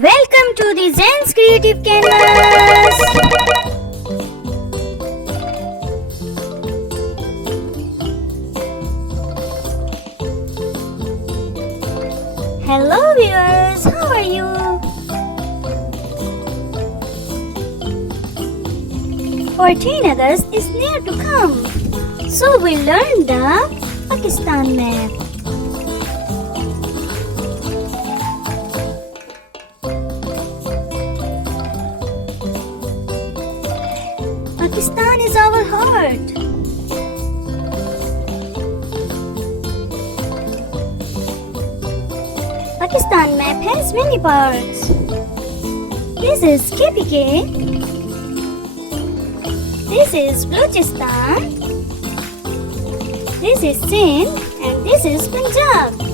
Welcome to the Zain's Creative Canvas. Hello viewers, how are you? 14 August is near to come, so we'll learn the Pakistan map. Pakistan is our heart. Pakistan map has many parts. This is KPK. This is Balochistan. This is Zain and this is Punjab.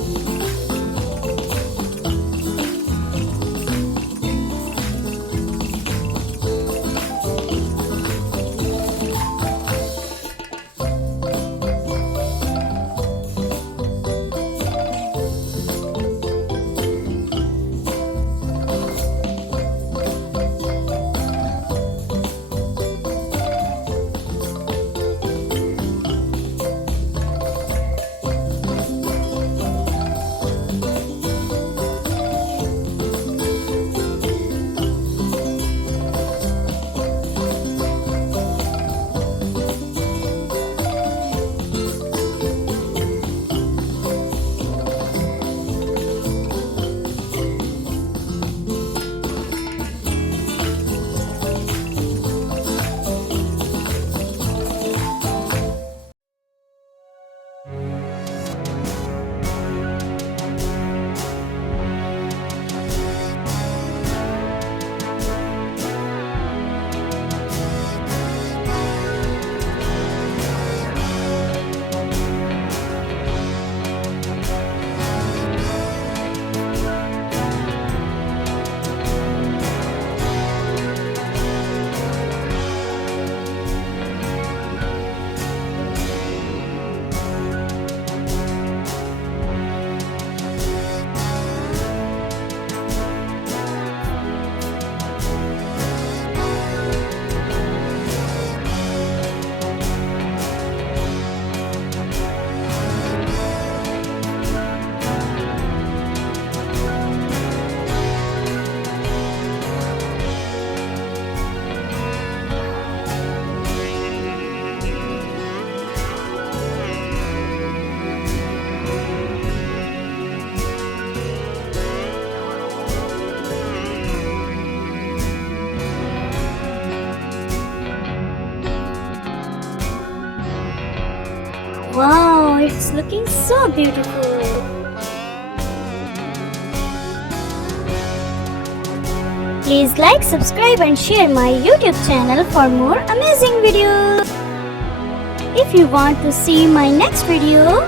Wow, it's looking so beautiful. Please like, subscribe and share my YouTube channel for more amazing videos. If you want to see my next video,